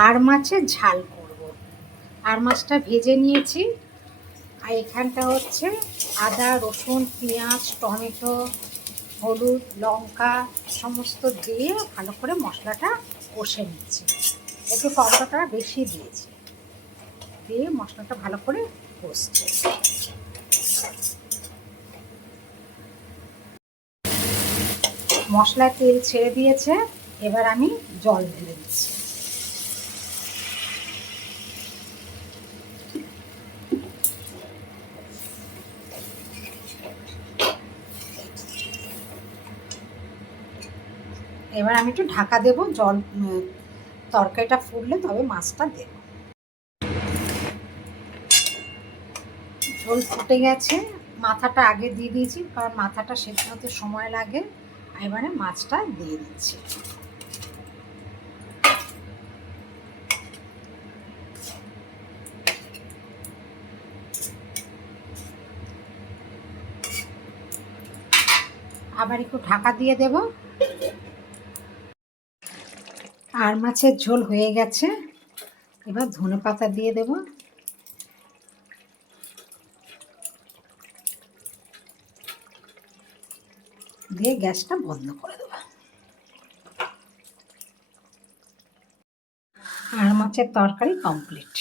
আর মাছের ঝাল করব। আর মাছটা ভেজে নিয়েছি, আর এখানটা হচ্ছে আদা, রসুন, পেঁয়াজ, টমেটো, হলুদ, লঙ্কা সমস্ত দিয়ে ভালো করে মশলাটা কষে নিচ্ছি। একটু টমেটোটা বেশি দিয়েছি, দিয়ে মশলাটা ভালো করে কষছে। মশলায় তেল ছেড়ে দিয়েছে, এবার আমি জল ঢেলে দিচ্ছি। এবার আমি একটু ঢাকা দেব, জল তরকারিটা ফুটলে তবে মাছটা দেব। ঝোল ফুটে গেছে, মাথাটা আগে দিয়ে দিয়েছি কারণ মাথাটা সেদ্ধ হতে সময় লাগে। এবারে মাছটা দিয়ে দিচ্ছি। আবার একটু ঢাকা দিয়ে দেব। আর মাছের ঝোল হয়ে গেছে, এবার ধনেপাতা দিয়ে দেব। দিয়ে গ্যাসটা বন্ধ করে দেব। আর মাছের তরকারি কমপ্লিট।